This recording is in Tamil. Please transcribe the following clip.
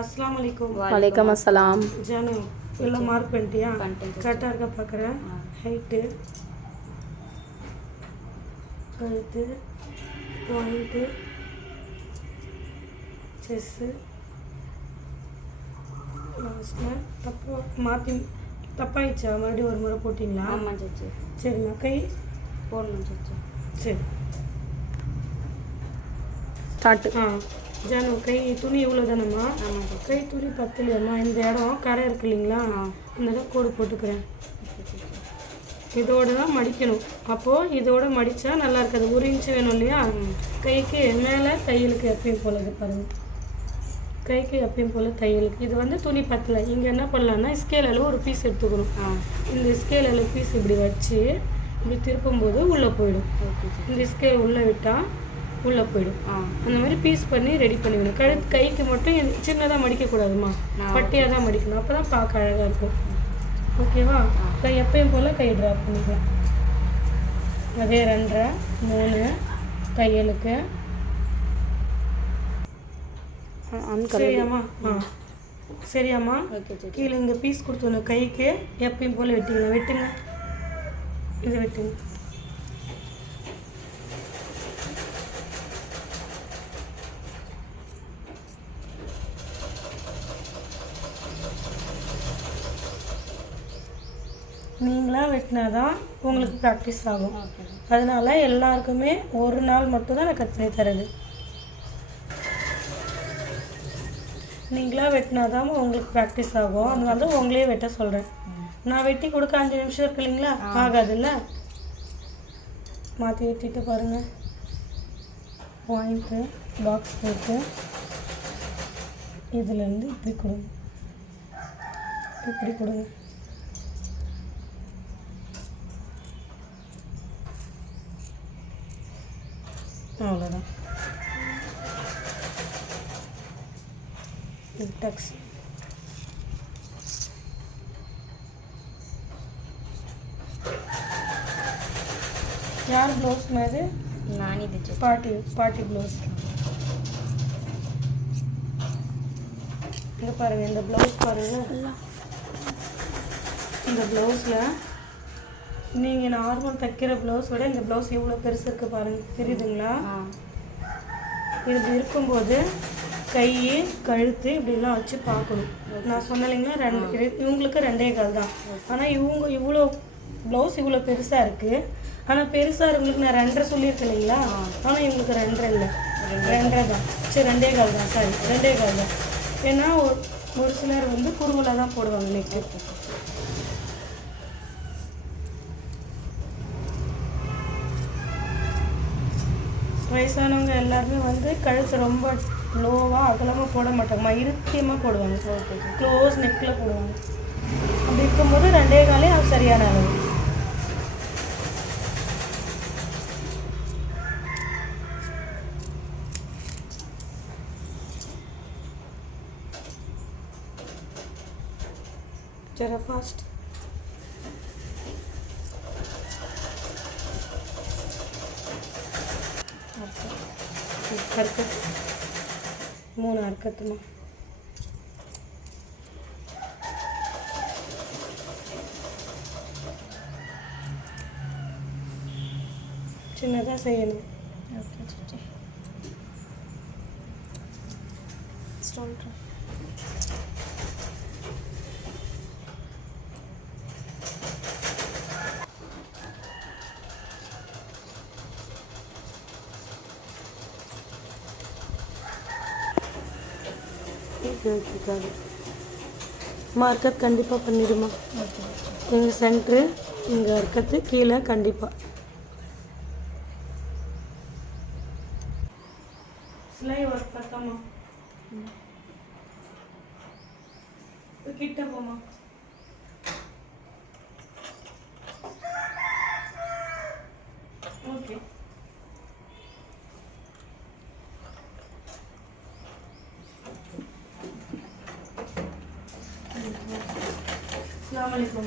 अस्सलाम वालेकुम। वालेकुम अस्सलाम। जानो ಎಲ್ಲ ಮಾರ್ಕ್ பண்ணிட்டியா? கரெக்டாக இருக்கா பார்க்குறேன். ஹைட்டு, கழுத்து, பாயிண்ட்டு, செஸ்ஸு, லாஸ்ட்டில் தப்பு மாற்றி தப்பாயிடுச்சா? மறுபடியும் ஒரு முறை போட்டிங்களா? ஆமாம் சச்சு. சரிம்மா, கை போடணும் சச்சு. சரி ஸ்டார்ட். ஜானு, கை துணி இவ்வளோ தானம்மா? கை துணி பத்தலையம்மா. இந்த இடம் கரை இருக்கு இல்லைங்களா, இந்த இடம் கோடு போட்டுக்கிறேன். இதோடு தான் மடிக்கணும். அப்போது இதோட மடித்தா நல்லா இருக்காது. 1 இன்ச்சு வேணும் இல்லையா? கைக்கு மேலே தையலுக்கு எப்பயும் போல் இது பாருங்கள். கைக்கு எப்பயும் போல் தையலுக்கு இது வந்து துணி பத்தலை. இங்கே என்ன பண்ணலான்னா ஸ்கேல் அளவு ஒரு பீஸ் எடுத்துக்கணும். இந்த ஸ்கேல் அளவு பீஸ் இப்படி வச்சு இப்படி திருப்பும்போது உள்ளே போயிடும். இந்த ஸ்கேல் உள்ளே விட்டால் உள்ளே போயிடும். அந்த மாதிரி பீஸ் பண்ணி ரெடி பண்ணிவிடும். கைக்கு மட்டும் சின்னதாக மடிக்கக்கூடாதுமா, பட்டியாக தான் மடிக்கணும். அப்போ தான் பார்க்க அழகாக இருக்கும். ஓகேவா? கை எப்பயும் போல் கை ட்ரா பண்ணிக்கலாம். அதே 2, 3 தையலுக்கு. சரியாம்மா? சரியாம்மா. கீழே இங்கே பீஸ் கொடுத்துடணும். கைக்கு எப்பயும் போல் வெட்டிங்க. வெட்டுங்க, இது வெட்டுங்க. நீங்களாக வெட்டினா தான் உங்களுக்கு ப்ராக்டிஸ் ஆகும். அதனால் எல்லாருக்குமே ஒரு நாள் மட்டும்தான் நான் கட் பண்ணி தரது. நீங்களாக வெட்டினா தான் உங்களுக்கு ப்ராக்டிஸ் ஆகும். அதனால தான் உங்களே வெட்ட சொல்கிறேன். நான் வெட்டி கொடுக்க 5 நிமிஷம் இருக்கு இல்லைங்களா? ஆகாதுல்ல. மாற்றி வெட்டிட்டு பாருங்கள். பாயிண்ட்டு பாக்ஸ் போட்டு இதுலேருந்து இப்படி கொடுங்க, இப்படி கொடுங்க. அவ்வளோதான். டக்ஸ் யார் ப்ளவுஸ் மாதிரி? நான் இது பார்ட்டி ப்ளவுஸ். இங்கே பாருங்கள், இந்த ப்ளவுஸ் பாருங்கள். இந்த ப்ளவுஸில் நீங்கள் நார்மல் தைக்கிற ப்ளவுஸோட இந்த ப்ளவுஸ் இவ்வளோ பெருசு இருக்குது பாருங்கள். தெரியுதுங்களா? இது இருக்கும்போது கை கழுத்து இப்படிலாம் வச்சு பார்க்கணும். நான் சொன்னலைங்களா, இவங்களுக்கு 2.25 தான். ஆனால் இவ்வளோ ப்ளவுஸ் இவ்வளோ பெருசாக இருக்குது. ஆனால் பெருசாக இருக்கவங்களுக்கு நான் 2.5 சொல்லியிருக்கேன் இல்லைங்களா? ஆனால் இவங்களுக்கு 2.5 இல்லை, 2.5 தான். சரி, 2.25 தான். சாரி, 2.25 தான். ஏன்னா ஒரு சிலர் வந்து குறுவலாக தான் போடுவாங்க நெக்கு. வயசானவங்க எல்லாருமே வந்து கழுத்து ரொம்ப லோவாக அகலமாக போட மாட்டாங்கம்மா, இறுக்கியமாக போடுவாங்க. க்ளோஸ் நெக்கில் போடுவாங்க. அப்படி இருக்கும்போது 2.25 அது சரியான அளவு. जरा फास्ट. हरकत 3 हरकत में चिन्नदा செய்யணும். ஸ்டார்ட். மார்க்கத் கண்டிப்பாக பண்ணிடுமா? எங்கள் சென்ட்ரு இங்கே இருக்கிறது கீழே கண்டிப்பாக. சிலை ஒர்க் பார்த்தாமா? கிட்ட போமா? ஓகே. अस्सलाम वालेकुम।